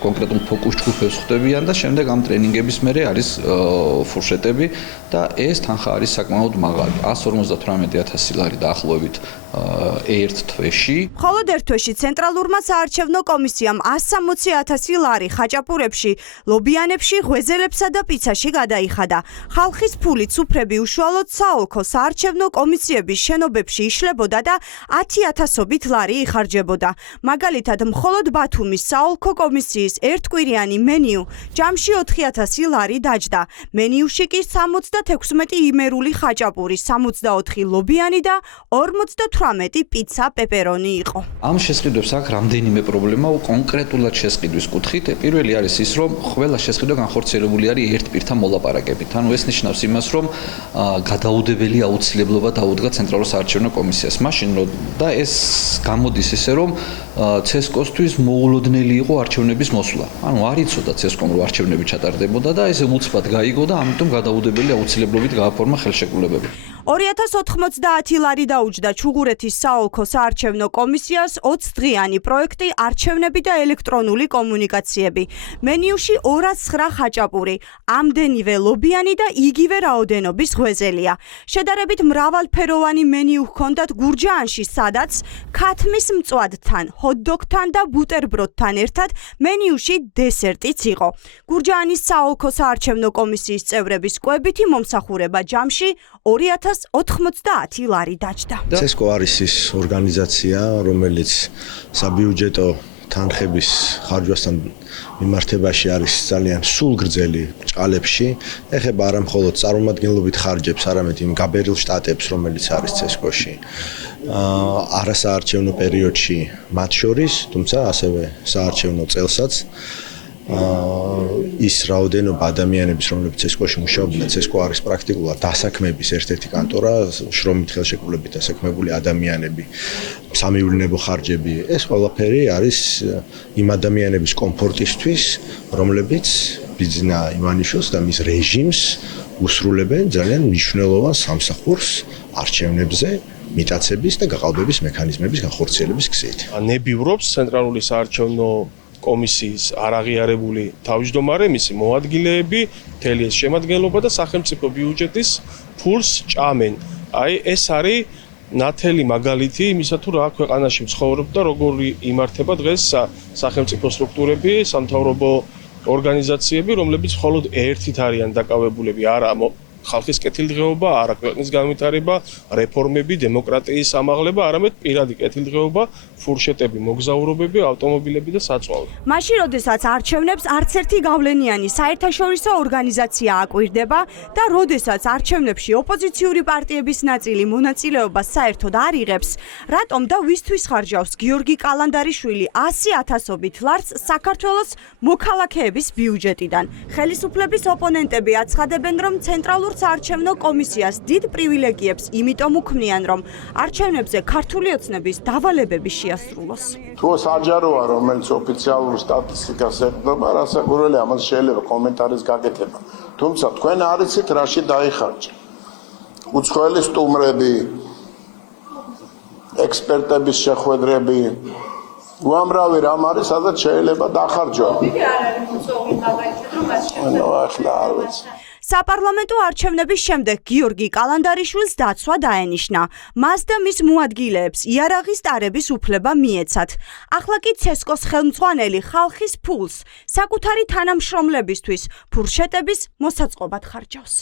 კონკრეტულ ფოკუს ჯგუფებს ხვდებიან და შემდეგ ამ ტრენინგების მერე არის ფურშეტები და ეს თანხა არის საკმაოდ მაღალი. 158,000 ლარი დაახლოებით ერთ თვეში. მხოლოდ ერთ თვეში ცენტრალურმა საარჩევნო კომისიამ 160,000 ლარი ხაჭაპურებში, ლობიანებში, ღვეძელებსა და პიცაში გადაიხადა. ხალხის ფულით სუფრები უშუალოდ საოლქო საარჩევნო კომისიების შენობებში იშლებოდა და 10,000-ობით ლარი იხარჯებოდა. მაგალითად, მხოლოდ ბათუმის საოლქო კომისიის ერთკვირიანი მენიუ ჯამში 4,000 ლარი დაჯდა. მენიუში კი 76 იმერული ხაჭაპური, 64 ლობიანი და 58 პიცა პეპერონი იყო. ამ შესყიდვებს აქვს რამდენიმე პრობლემა კონკრეტულად შესყიდვის კუთხით. პირველი არის ის, რომ ყველა შესყიდვა განხორციელებული არის ერთ პირთან მოლაპარაკებით. ანუ ეს ნიშნავს იმას, რომ გადაუდებელი აუცილებლობა დაუდგა ცენტრალურ საარჩევნო კომისიას. მაშინ და ეს გამოდის ისე, რომ ცესკოსთვის მოულოდნელი იყო არჩევნების მოსვლა. ანუ არ იცოდა ცესკომ რომ არჩევნები ჩატარდებოდა და ესე უცბად გაიგო და ამიტომ გადაუდებელი აუცილებლობით გააფორმა ხელშეკრულებები. 2090 ლარი დაუჯდა ჩუღურეთის საოლქო საარჩევნო კომისიას 20 დღიანი პროექტი არჩევნები და ელექტრონული კომუნიკაციები. მენიუში 209 ხაჭაპური, ამდენივე ლობიანი და იგივე რაოდენობის ღვეძელია. შედარებით მრავალფეროვანი მენიუ ჰქონდათ გურჯაანში, სადაც ქათმის მწვადთან, ჰოტდოგთან და ბუტერბროდთან ერთად მენიუში დესერტიც იყო. გურჯაანის საოლქო საარჩევნო კომისიის წევრების კვებითი მომსახურება ჯამში 2,090 ლარი დაჯდა. ცესკო არის ის ორგანიზაცია, რომელიც საბიუჯეტო თანხების ხარჯვასთან მიმართებაში არის ძალიან სულგრძელი ბრჭყალებში. ეხება არა მხოლოდ წარმომადგენლობით ხარჯებს, არამედ იმ გაბერილ შტატებს, რომელიც არის ცესკოში. არასაარჩევნო პერიოდში მათ შორის, თუმცა ასევე საარჩევნო წელსაც ის რაოდენობა ადამიანების, რომლებიც ცესკოში მუშაობდნენ, ცესკო არის პრაქტიკულად დასაქმების ერთ-ერთი კანტორა, შრომით ხელშეკრულებით დასაქმებული ადამიანები, სამივლინებო ხარჯები. ეს ყველაფერი არის იმ ადამიანების კომფორტისთვის, რომლებიც ბიძინა ივანიშვილს და მის რეჟიმს უსრულებენ ძალიან მნიშვნელოვან სამსახურს არჩევნებზე, მიტაცების და გაყალბების მექანიზმების განხორციელების გზით. ნებივრობს ცენტრალური საარჩევნო კომისიის არაღიარებული თავმჯდომარე, მისი მოადგილეები, მთელი ეს შემადგენლობა და სახელმწიფო ბიუჯეტის ფულს ჭამენ. აი ეს არის ნათელი მაგალითი იმისა, თუ რა ქვეყანაში ცხოვრობ და როგორი იმართება დღეს სახელმწიფო სტრუქტურები, სამთავრობო ორგანიზაციები, რომლებიც მხოლოდ ერთით არიან დაკავებულები, არა ხალხის კეთილდღეობა, არა ქვეყნის განვითარება, რეფორმები, დემოკრატიის ამაღლება, არამედ პირადი კეთილდღეობა, ფურშეტები, მოგზაურობები, ავტომობილები და საწვავი. მაშინ, როდესაც არჩევნებს არც ერთი გავლენიანი საერთაშორისო ორგანიზაცია აკვირდება და როდესაც არჩევნებში ოპოზიციური პარტიების ნაწილი მონაწილეობას საერთოდ არ იღებს, რატომ და ვისთვის ხარჯავს გიორგი კალანდარიშვილი 100,000-ობით ლარს საქართველოს მოქალაქეების ბიუჯეტიდან? ხელისუფლების ოპონენტები აცხადებენ, რომ ცენტრალურ საარჩევნო კომისიას დიდ პრივილეგიებს იმიტომ უქმნიან, რომ არჩევნებზე ქართული ოცნების დავალებები შეასრულოს. თუ საჯაროა, რომელიც ოფიციალურ სტატისტიკას ეხება, რასაკვირველი ამას შეიძლება კომენტარის გაკეთება. თუმცა თქვენ არ იცით რაში დაიხარჯა. უცხოელი სტუმრები, ექსპერტების შეხვედრები, უამრავი რამ არის, სადაც შეიძლება დახარჯო. ახლა არ ვიცი. საპარლამენტო არჩევნების შემდეგ გიორგი კალანდარიშვილს დაცვა დაენიშნა. მას და მის მოადგილეებს იარაღის ტარების უფლება მიეცათ. ახლა კი ცესკოს ხელმძღვანელი ხალხის ფულს საკუთარი თანამშრომლებისთვის ფურშეტების მოსაწყობად ხარჯავს.